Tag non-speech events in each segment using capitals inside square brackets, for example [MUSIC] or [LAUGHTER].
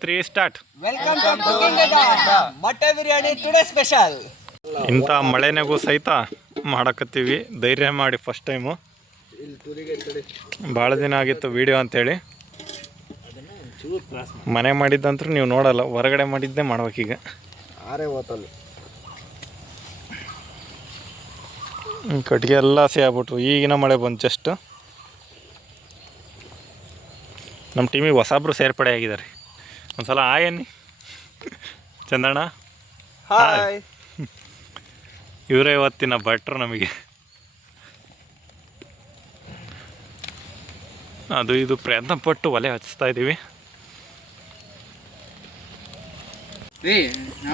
Three start. Welcome to cooking ಮೊಟ್ಟೆ biryani today special ಇಂಥ ಮಳೆನಾಗೂ ಸಹಿತ ಮಾಡಕತ್ತೀವಿ. ಧೈರ್ಯ ಮಾಡಿ ಫಸ್ಟ್ ಟೈಮು ಭಾಳ ದಿನ ಆಗಿತ್ತು ವಿಡಿಯೋ ಅಂತೇಳಿ. ಮನೆ ಮಾಡಿದ್ದಂತೂ ನೀವು ನೋಡಲ್ಲ ಹೊರಗಡೆ ಮಾಡಿದ್ದೇ ಮಾಡ್ಬೇಕೀಗ ಹ್ಮ್, ಕಟ್ಗೆ ಎಲ್ಲ ಸೇ ಆಗ್ಬಿಟ್ವು. ಈಗಿನ ಮಳೆ ಬಂತು ಜಸ್ಟ್ ನಮ್ಮ ಟೀಮಿಗೆ ಹೊಸಬ್ರು ಸೇರ್ಪಡೆ ಆಗಿದ್ದಾರೆ. ಒಂದ್ಸಲ ಆಯನ್ನಿ ಚಂದಣ್ಣ. ಹಾಯ್. [LAUGHS] ಇವರೇ ಇವತ್ತಿನ ಭಟ್ರು ನಮಗೆ. ಅದು ಇದು ಪ್ರಯತ್ನ ಪಟ್ಟು ಒಲೆ ಹಚ್ತಾ ಇದ್ದೀವಿ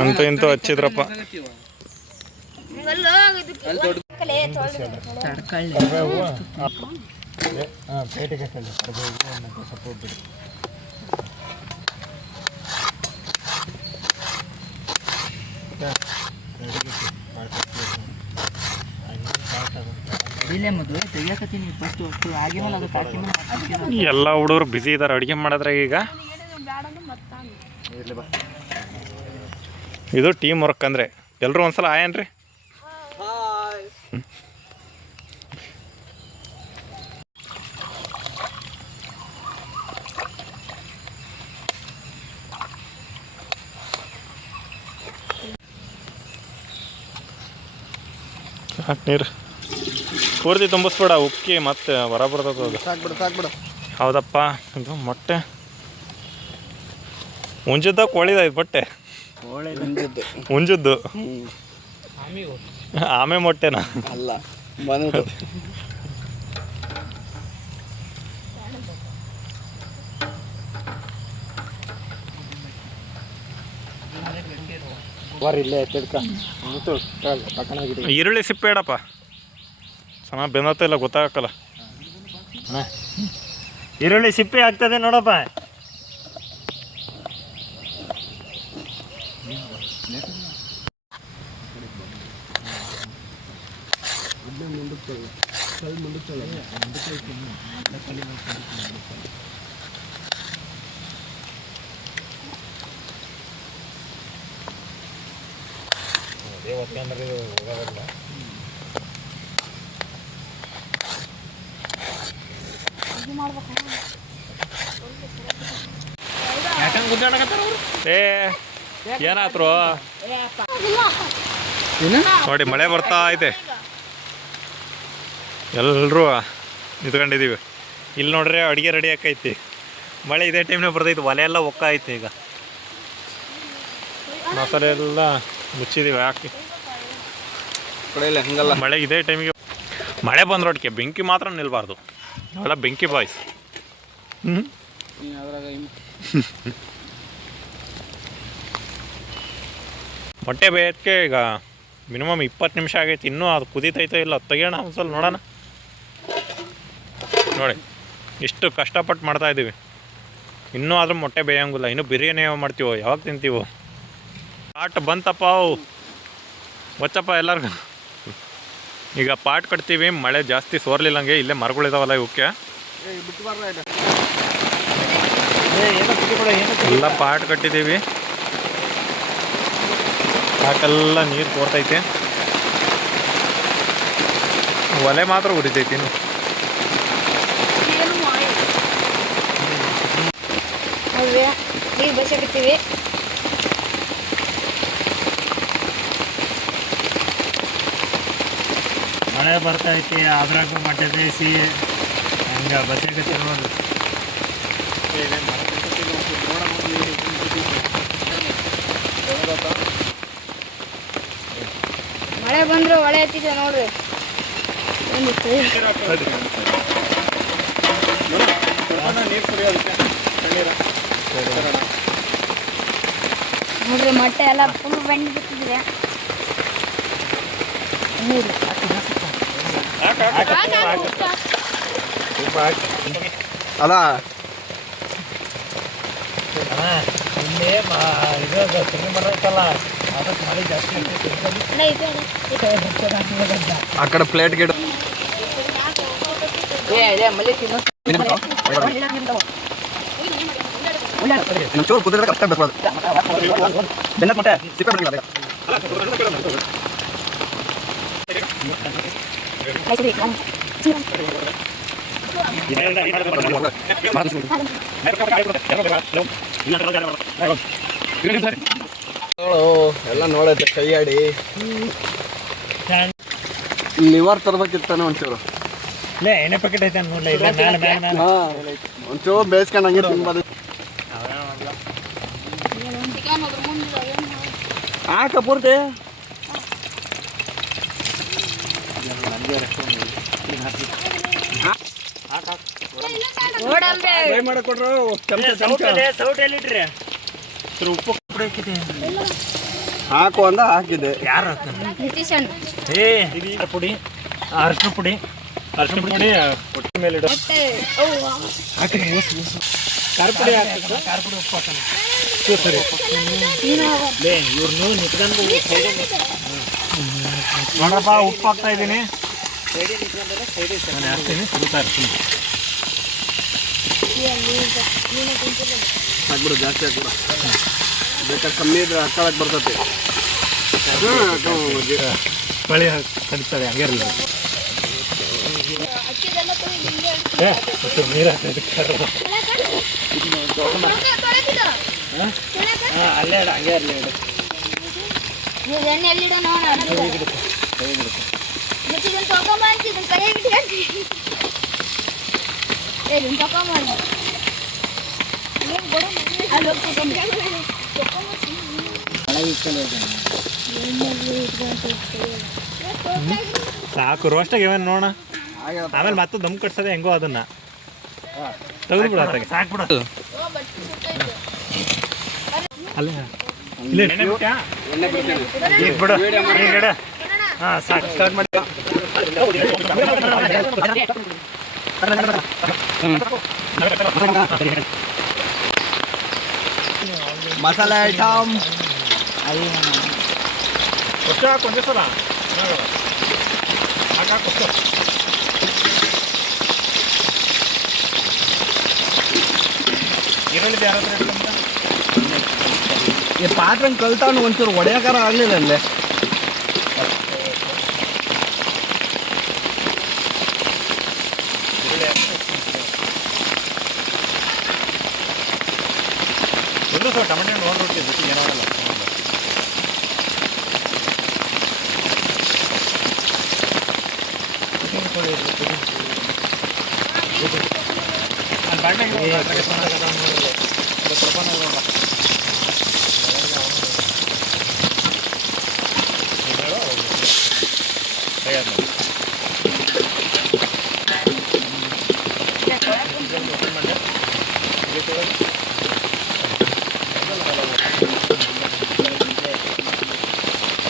ಅಂತ ಇಂತೂ ಹಚ್ಚಿದ್ರಪ್ಪ ಇಲ್ಲೇ ಮದುವೆ ತೆಗಿಯಕತ್ತೀನಿ ಫಸ್ಟ್ ಅಷ್ಟು ಆಗಿನಲ್ಲ ಅದಕ್ಕೆ ಹಾಕಿ ಎಲ್ಲ ಹುಡುಗರು ಬ್ಯುಸಿ ಇದ್ದಾರೆ ಅಡುಗೆ ಮಾಡಿದ್ರೆ ಈಗ. ಇದು ಟೀಮ್ ವರ್ಕ್ ಅಂದರೆ. ಎಲ್ಲರೂ ಒಂದ್ಸಲ ಆಯನ್ರಿ ಹಾಯ್ ಹಾಕಿ ನೀರು. ಪೂರ್ತಿ ತುಂಬಿಸ್ಬೇಡ ಉಕ್ಕಿ ಮತ್ತೆ ಹೊರ ಬರ್ತದೆ ಅದು. ಸಾಕ್ಬಿಡು ಸಾಕ್ಬಿಡು. ಹೌದಪ್ಪ ಇದು ಮೊಟ್ಟೆ. ಉಂಜದ್ದ ಕೋಳಿದ ಇದು ಬಟ್ಟೆ? ಮುಂಜದ್ದು ಆಮೆ ಮೊಟ್ಟೆನಾ? ಅಲ್ಲ ಇಲ್ಲೇ ತಿಳ್ಕ ಪಕ್ಕನಾಗಿದೆ ಈರುಳ್ಳಿ ಸಿಪ್ಪೆ ಇಡಪ್ಪ. ಚೆನ್ನಾಗಿ ಬೆಂದತ್ತ ಇಲ್ಲ ಗೊತ್ತಾಗಕ್ಕಲ್ಲ. ಈರುಳ್ಳಿ ಸಿಪ್ಪೆ ಆಗ್ತದೆ ನೋಡಪ್ಪ. ಏ ಏನಾತ್ರು? ನೋಡಿ ಮಳೆ ಬರ್ತಾ ಐತೆ ಎಲ್ಲರೂ ನಿಂತ್ಕೊಂಡಿದ್ದೀವಿ ಇಲ್ಲಿ ನೋಡ್ರಿ ಅಡುಗೆ ರೆಡಿ ಆಕೈತಿ ಮಳೆ ಇದೇ ಟೈಮ್ನಾಗ ಬರ್ತೈತಿ ಒಲೆ ಎಲ್ಲ ಒಕ್ಕ ಐತಿ ಈಗ. ಮಸಾಲೆ ಎಲ್ಲ ಮುಚ್ಚಿದೀವಿ ಹಾಕಿ. ಇಲ್ಲ ಹಂಗಲ್ಲ. ಮಳೆ ಇದೇ ಟೈಮಿಗೆ ಮಳೆ ಬಂದ್ರೊಟ್ಟಿಗೆ ಬೆಂಕಿ ಮಾತ್ರ ನಿಲ್ಬಾರ್ದು. ನಾವೆಲ್ಲ ಬೆಂಕಿ ಬಾಯ್ಸ್ ಹ್ಞೂ [LAUGHS] ಮೊಟ್ಟೆ ಬೇಯೋದಕ್ಕೆ ಈಗ ಮಿನಿಮಮ್ ಇಪ್ಪತ್ತು ನಿಮಿಷ ಆಗೈತಿ. ಇನ್ನೂ ಅದು ಕುದೀತೈತೋ ಇಲ್ಲ ತೆಗಿಯೋಣ ಸ್ವಲ್ಪ ನೋಡೋಣ. ನೋಡಿ, ಇಷ್ಟು ಕಷ್ಟಪಟ್ಟು ಮಾಡ್ತಾ ಇದ್ದೀವಿ ಇನ್ನೂ ಆದರೂ ಮೊಟ್ಟೆ ಬೇಯಂಗಿಲ್ಲ. ಇನ್ನೂ ಬಿರಿಯಾನಿ ಯಾವಾಗ ಮಾಡ್ತೀವೋ? ಯಾವಾಗ ತಿಂತೀವೋ? ಆಟ ಬಂತಪ್ಪ ಅವು. ಒಚ್ಚಪ್ಪ ಎಲ್ಲರಿಗೂ. ಈಗ ಪಾಟ್ ಕಟ್ತೀವಿ, ಮಳೆ ಜಾಸ್ತಿ ಸೋರ್ಲಿಲ್ಲಂಗೆ ಇಲ್ಲೇ ಮರಗಳಿದಾವಲ್ಲ ಇವಕ್ಕೆ ಎಲ್ಲ ಪಾಟ್ ಕಟ್ಟಿದ್ದೀವಿ. ಪಾಟೆಲ್ಲ ನೀರು ಕೋರ್ತೈತೆ ಒಲೆ ಮಾತ್ರ ಉರಿತೈತಿ ನೀರು ಮಳೆ ಬರ್ತೈತಿ ಅದ್ರಾಗ ಮಟ್ಟೆ ಬೇಯಿಸಿ ಹಂಗೆ ಬಸೆಗೆ ನೋಡ್ರಿ ಮಳೆ ಬಂದ್ರೆ ಒಳೆ ಹತ್ತಿದೆ ನೋಡ್ರಿ. ಬಂದಿತ್ತು. ನೋಡ್ರಿ, ಮೊಟ್ಟೆ ಎಲ್ಲ ಫುಲ್ ಬೆಂಡ್ ಬಿಟ್ಟಿದ್ರೆ ನೀರು ಅಲ್ಲ ಇಲ್ಲಿ ಮ- ಇದು ತೆಂಗಿನ ಮರ ಐತಲ್ಲ ಅದಕ್ಕೆ ಮಳೆ ಜಾಸ್ತಿ ಆಗ್ತೈತಿ ಆ ಕಡೆ ಪ್ಲೇಟ್ ಗಿಡ ಏ ಇದೇ ಮಲ್ಲಿ ತಿನ್ನು ಚೂರು ಕುದುರೆ ಕಷ್ಟ ಬೇಕು ಬೆನ್ನ ಮೊಟ್ಟೆ ಸಿಪ್ಪೆ ಬಿಡಲ್ಲ ಎಲ್ಲ ನೋಡೈತೆ ಕೈಯಾಡಿ. ಲಿವರ್ ತರ್ಬೇಕಿರ್ತಾನೆ ಒಂಚೂರು. ಪ್ಯಾಕೆಟ್ ಐತೆ ಒಂಚೂರು ಬೇಯಿಸ್ಕೊಂಡು ಹಂಗೆ ಹಾಕ ಪೂರ್ತಿ ಉಪ್ಪು ಹಾಕು ಅಂದ ಹಾಕಿದೆ ಯಾರು ಏ ಪುಡಿ ಅರಿಶಿನ ಪುಡಿ ಅರಿಶಿನ ಪುಡಿ ಹೊಟ್ಟೆ ಮೇಲೆ ಇಡು ಹಾಕಿ. ಖಾರ ಪುಡಿ ಹಾಕ್ಬೇಕು ಖಾರ ಪುಡಿ ಉಪ್ಪು ಹಾಕೋಣ ಸರಿ ಇವ್ರನ್ನು ನಿತ್ಕೊಂಡು ನೋಡಪ್ಪ ಉಪ್ಪು ಹಾಕ್ತಾ ಇದ್ದೀನಿ ನಾನು ಹಾಕ್ತೀನಿ ಇರ್ತೀನಿ ಹಾಕ್ಬಿಡು ಜಾಸ್ತಿ ಹಾಕ್ಬಿಡ. ಬೇಕಾದ್ರೆ ಕಮ್ಮಿ ಇದ್ರೆ ಹಾಕೊಳಕ್ ಬರ್ತೈತಿ. ಬಳಿ ಕಡಿತಾರೆ ಹಂಗಿರಲಿಲ್ಲ ನೀರು ಅಲ್ಲೇ ಹಂಗೆ ಇರಲಿ ಎಣ್ಣೆ ಎಲ್ಲಿಡೋ ನೋಡ ಮತ್ತೆ ಇದನ್ನ ತಗೊಂಬ ಅಂತ. ಇದನ್ನ ಇದನ್ನ ತಗೊಂಬ? ಅಲ್ಲಿ ಹೋಗಿ ಸಾಕು ರೋಸ್ಟಾಗ ಏನ್ ನೋಡೋಣ. ಆಮೇಲೆ ಮತ್ತೆ ದಮ್ ಕಟ್ಸದೆ ಹೆಂಗೋ ಅದನ್ನ. ತೆಗೆದು ಬಿಡ ಸಾಕು ಬಿಡ. ಅಲ್ಲೇ ಇಲ್ಲೇ ಬಿಡು. ಹಾಂ ಸಾಕು ಸ್ಟಾರ್ಟ್ ಮಾಡಿ ಮಸಾಲೆ ಐಟಮ್ ಕೊಟ್ಟು ಹಾಕು ಒಂದೇ ಸಲ ಹಾಕು ಕೊಟ್ಟು ಈರುಳ್ಳಿ ಯಾರ ಹತ್ರ ಇಟ್ಕೊಂಡ್ರ? ಈ ಪಾತ್ರೆ ಕಲ್ತಾನು ಒಂಚೂರು ಹೊಡೆಯಕಾರ ಆಗ್ಲಿಲ್ಲ ಅಲ್ಲೇ ಟೊಮೆಟೊ ಹಣ್ಣು ನೋಡ್ಬಿಡ್ತೀವಿ ಬಿಟ್ಟು ಏನೋ ಆಗಲ್ಲ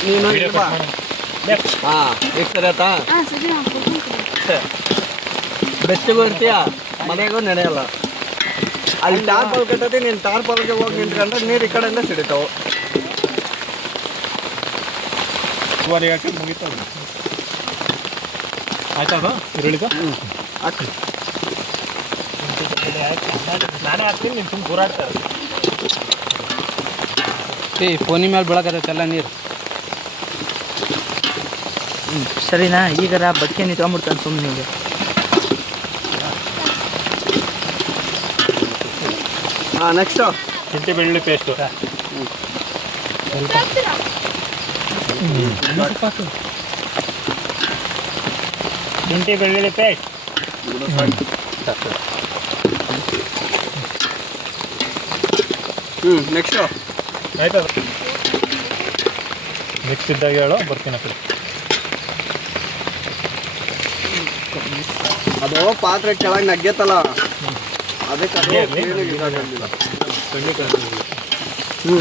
ನೀನು ಇಲ್ಲಿ ಬಾ. ಹಾ ಈಗ ಸರಿ ಕೊಡ್ತೀನಿ. ಬೆಚ್ಚಗೂ ಇರ್ತೀಯ ಮನೆಗೂ ನಡೆಯಲ್ಲ ಅಲ್ಲಿ ಟಾರ್ಪಲ್ ಕಟ್ಟತಿ ನೀನು ಟಾರ್ಪಲ್ಗೆ ಹೋಗಿ ನಿಂತ್ಕೊಂಡ್ರೆ ನೀರು ಈ ಕಡೆಯಿಂದ ಸಿಡಿತಾವು. ಮುಗಿತಾವ ಆಯ್ತಾ ಅದು? ಈರುಳ್ಳಿದು? ಹಾಕು ನಾನೇ ಹಾಕ್ತೀನಿ ನೀನು ಸುಮ್ಮನೆ ದೂರಾಡ್ತಾರೆ ಏ ಫೋನಿ ಮೇಲೆ ಬೆಳಕತ್ತೈತೆಲ್ಲ ನೀರು ಹ್ಞೂ ಸರಿನಾ? ಈಗರ ಬಕ್ಕೆ ನಿಂತ್ಕೊಂಡ್ಬಿಡ್ತಾನೆ ಸುಮ್ಮನೆ ನಿಮಗೆ ಹಾಂ ನೆಕ್ಸ್ಟು ಶುಂಠಿ ಬೆಳ್ಳುಳ್ಳಿ ಪೇಸ್ಟು? ಶುಂಠಿ ಬೆಳ್ಳುಳ್ಳಿ ಪೇಸ್ಟ್ ಹ್ಞೂ ನೆಕ್ಸ್ಟು ಆಯ್ತು ಮಿಕ್ಸ್ ಇದ್ದಾಗ ಹೇಳು ಬರ್ತೀನಿ ಕಡೆ. ಅದು ಪಾತ್ರೆ ಕೆಳಗೆ ನಗ್ಗೆತ್ತಲ್ಲ ಅದಕ್ಕೆ ಹ್ಞೂ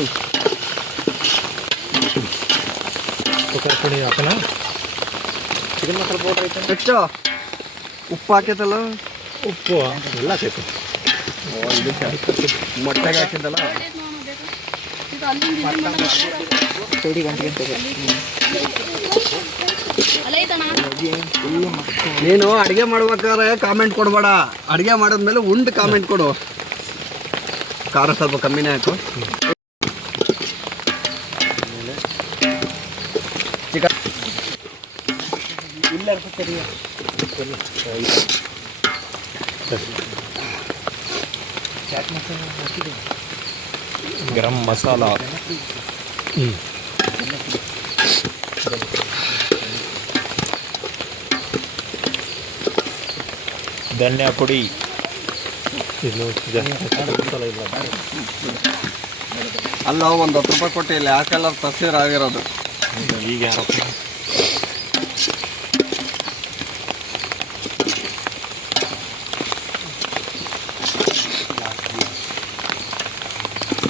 ಪುಡಿ ಹಾಕೋಣ. ಚಿಕನ್ ಮಸಾಲೆ ಪೌಡ್ರ್ ಐತೆ ನೆಕ್ಸ್ಟು ಉಪ್ಪು ಹಾಕೈತಲ್ಲ? ಉಪ್ಪು ಎಲ್ಲ ಹಾಕೈತೆ. ಮೊಟ್ಟೆಗೆ ಹಾಕಿದ್ದಲ್ಲ? ಗಂಟೆ ಗಂಟೆಗೆ ನೀನು ಅಡುಗೆ ಮಾಡ್ಬೇಕಾದ್ರೆ ಕಾಮೆಂಟ್ ಕೊಡ್ಬೇಡ. ಅಡುಗೆ ಮಾಡಿದ್ಮೇಲೆ ಉಂಡು ಕಾಮೆಂಟ್ ಕೊಡು. ಖಾರ ಸ್ವಲ್ಪ ಕಮ್ಮಿನೇ ಹಾಕು ಗರಂ ಮಸಾಲ. ಧನ್ಯ ಪುಡಿ ಅಲ್ಲ ಒಂದು ಹತ್ತು ರೂಪಾಯಿ ಕೊಟ್ಟು ಇಲ್ಲಿ ಯಾಕೆಲ್ಲ ತಸೀರ್ ಆಗಿರೋದು. ಈಗ ಯಾರೋ?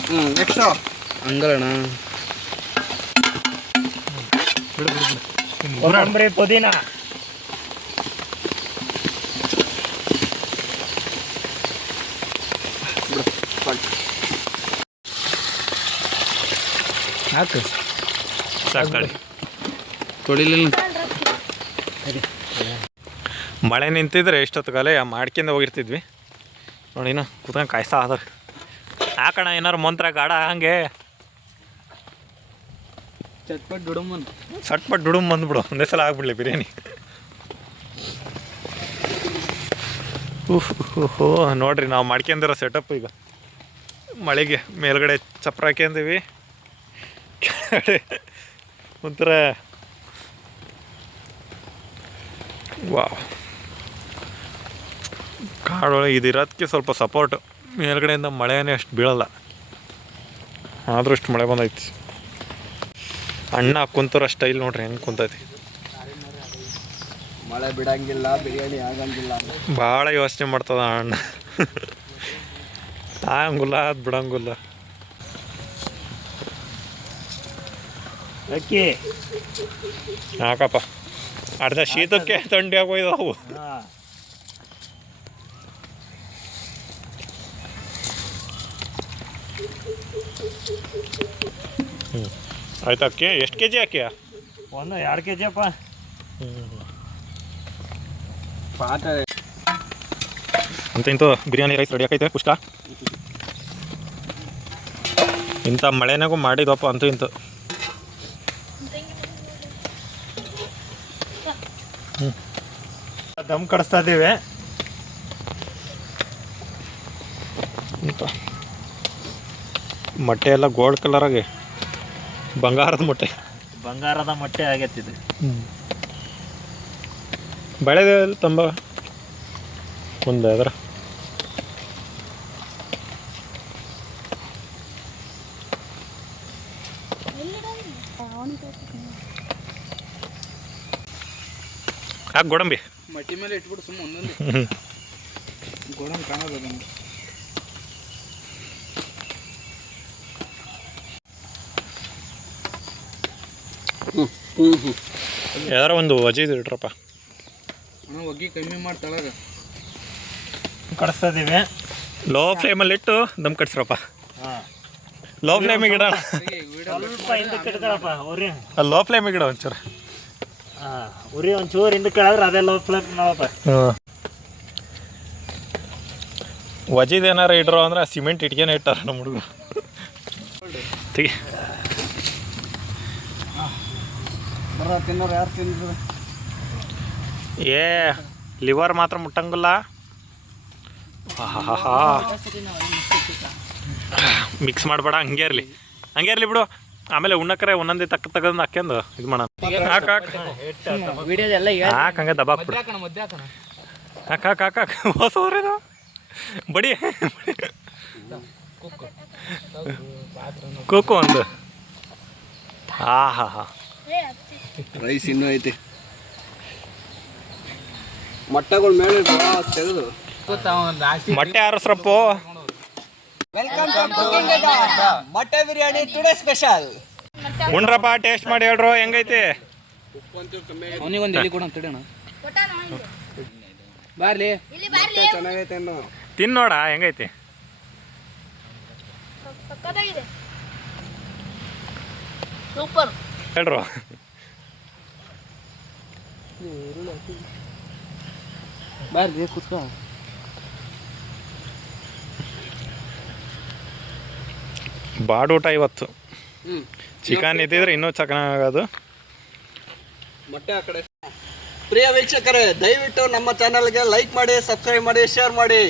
ಹ್ಞೂ ನೆಕ್ಸ್ಟ್ ಕೊತ್ತಂಬರಿ ಪುದೀನ. ಹಾಕು. ತೊಳಿಲಿಲ್ಲ. ಮಳೆ ನಿಂತಿದ್ರೆ ಎಷ್ಟೊತ್ತುಗಾಲ ಮಾಡ್ಕಿಂದ ಹೋಗಿರ್ತಿದ್ವಿ. ನೋಡಿನ ಕುತ್ಕೊಂಡು ಕಾಯಿಸ್ತಾ ಅದ ಹಾಕಣ ಏನಾರು ಮಂತ್ರ ಗಾಡ ಹಂಗೆ. ಚಟ್ಪಟ್ ದುಡುಮನ್ ಸಟ್ಪಟ್ ಡುಡುಮ್ ಬಂದ್ಬಿಡು. ಒಂದೇ ಸಲ ಆಗ್ಬಿಡ್ಲಿ ಬಿರಿಯಾನಿ. ಹೋ. ನೋಡ್ರಿ ನಾವು ಮಾಡ್ಕೊಂಡಿರೋ ಸೆಟಪ್ ಈಗ. ಮಳೆಗೆ ಮೇಲ್ಗಡೆ ಚಪ್ರ ಹಾಕ್ಯಂದೀವಿ. ಕೆಳಗಡೆ ಒಂಥರ ವಾ ಕಾಡೊಳಗೆ ಇದಿರೋದಕ್ಕೆ ಸ್ವಲ್ಪ ಸಪೋರ್ಟ್ ಮೇಲ್ಗಡೆಯಿಂದ ಮಳೆನೇ ಅಷ್ಟು ಬೀಳಲ್ಲ. ಆದರೂ ಅಷ್ಟು ಮಳೆ ಬಂದೈತಿ. ಅಣ್ಣ ಕುಂತರ ಸ್ಟೈಲ್ ನೋಡ್ರಿ ಹೆಂಗೆ ಕುಂತೈತಿ. ಮಳೆ ಬಿಡಂಗಿಲ್ಲ ಬಿರಿಯಾನಿ ಆಗಂಗಿಲ್ಲ. ಭಾಳ ಯೋಚನೆ ಮಾಡ್ತದ ಅಣ್ಣ. ಆಗಂಗಿಲ್ಲ ಅದು ಬಿಡಂಗಿಲ್ಲ ಅಕ್ಕಿ. ಹಾಕಪ್ಪ. ಅರ್ಧ ಶೀತಕ್ಕೆ ಥಂಡಿ ಆಗೋಯ್ದವು ಹ್ಞೂ ಆಯ್ತು ಅಕ್ಕಿ. ಎಷ್ಟು ಕೆ ಜಿ ಅಕ್ಕಿಯ ಒಂದು ಎರಡು ಕೆ ಜಿಯಪ್ಪ ಅಂತ ಇಂತು ಬಿರಿಯಾನಿ ರೈಸ್ ರೆಡಿ ಆಕೈತೆ ಕುಷ್ಕ ಇಂಥ ಮಳೆನಾಗೂ ಮಾಡಿದ್ವಪ್ಪ ಅಂತೂ ಇಂತು. ದಮ್ ಕಡಿಸ್ತಾ ಇದ್ದೀವಿ. ಮೊಟ್ಟೆ ಎಲ್ಲ ಗೋಲ್ಡ್ ಕಲರ್ ಆಗಿ ಬಂಗಾರದ ಮೊಟ್ಟೆ. ಬಂಗಾರದ ಮೊಟ್ಟೆ ಆಗೈತಿದು. ಬೆಳೆದ ತುಂಬ ಮುಂದೆ ಅದರ ಹಾಕ್ ಗೋಡಂಬಿ. ಮಟ್ಟಿ ಮೇಲೆ ಇಟ್ಬಿಟ್ಟು ಸುಮ್ಮನೆ ಒಂದೊಂದು. [LAUGHS] ಗೋಡನ್ ಕಾಣೋದು ಹ್ಞೂ ಯಾವ್ದಾರ ಒಂದು ವಜೆ ಇಟ್ರಪ್ಪ. ಅಣ್ಣ ಒಗ್ಗಿ ಕಮ್ಮಿ ಮಾಡಿ ತಳಗ. ಕಡಿಸ್ತಾ ಇದ್ದೀವಿ ಲೋ ಫ್ಲೇಮಲ್ಲಿ ಇಟ್ಟು ದಮ್ ಕಟ್ಸ್ರಪ್ಪ. ಹಾಂ. ಲೋ ಫ್ಲೇಮಿಗೆ ಇಡೋಣ. ಸ್ವಲ್ಪ ಹಿಂದಕ್ಕೆ ಇಡ್ತಾರಪ್ಪ ಉರಿ ಲೋ ಫ್ಲೇಮಿಗೆ ಇಡೋ ಒಂಚೂರು. ಉರಿ ಒಂಚೂರು ಹಿಂದಕ್ಕೆ ಕೇಳಿದ್ರೆ ಅದೆಲ್ಲ ವಜಿದ್ ಏನಾರ ಇಟ್ರ ಅಂದ್ರೆ ಸಿಮೆಂಟ್ ಇಟ್ಕೇನೆ ಇಟ್ಟಾರ ನಮ್ಮ ಹುಡುಗ. ತೆಗಿ ಬರ ತಿನ್ನೋರು ಯಾರು ತಿಂದ್ರು ಏ ಲಿವರ್ ಮಾತ್ರ ಮುಟ್ಟಂಗಿಲ್ಲ ಆಹಾಹಾ ಮಿಕ್ಸ್ ಮಾಡಬೇಡ ಹಂಗೇ ಇರಲಿ. ಹಂಗೇ ಇರಲಿ ಬಿಡು. ಆಮೇಲೆ ಉಣ್ಣಕರೆ ಒಂದೊಂದೇ ತಕ್ಕ ತಗದ್ ಹಾಕ್ಯಂದು ಇದು ಮಾಡೋಣ. ಹಾಕ್ ಹಾಕ್ ಹಾಕ್. ಹಂಗೆ ದಬಾಕ್ಬಿಡು ಹಾಕ್ ಹಾಕ್ ಹಾಕ್ ಬಡಿ. ಕೋಕೋ ಒಂದು. ಹಾ ಹಾ ಹಾ. ರೈಸ್ ಇನ್ನೂ ಐತಿ. ಮೊಟ್ಟೆಗಳು ಮೇಲೆ ತೆಗೆದು. ಮೊಟ್ಟೆ ಆರಿಸ್ರಪ್ಪು. ವೆಲ್ಕಮ್ ಮೊಟ್ಟೆ ಬಿರಿಯಾನಿ ಟುಡೇ ಸ್ಪೆಷಲ್ ಉಂಡ್ರಪ್ಪ ಟೇಸ್ಟ್ ಮಾಡಿ ಹೇಳ್ರು ಹೆಂಗೈತಿ? ಅವನಿಗೊಂದು ಇಲ್ಲಿ ಕೊಡೋಣ ತಿಡೋಣ ಬಾರ್ಲಿ. ಇಲ್ಲಿ ಬಾರ್ಲಿ. ಚೆನ್ನಾಗೈತೆ ತಿನ್ನೋಡ ಹೆಂಗೈತಿ? ಸೂಪರ್ ಹೇಳ್ರು. ಬಾರ್ಲಿ ಕುತ್ಕೋ. ಬಾಡೂಟ ಇವತ್ತು ಚಿಕನ್ ಇದ್ದಿದ್ರೆ ಇನ್ನೂ ಚೆನ್ನಾಗದು ಮೊಟ್ಟೆ ಆ ಕಡೆ. ಪ್ರಿಯ ವೀಕ್ಷಕರೇ ದಯವಿಟ್ಟು ನಮ್ಮ ಚಾನಲ್ಗೆ ಲೈಕ್ ಮಾಡಿ ಸಬ್ಸ್ಕ್ರೈಬ್ ಮಾಡಿ ಶೇರ್ ಮಾಡಿ.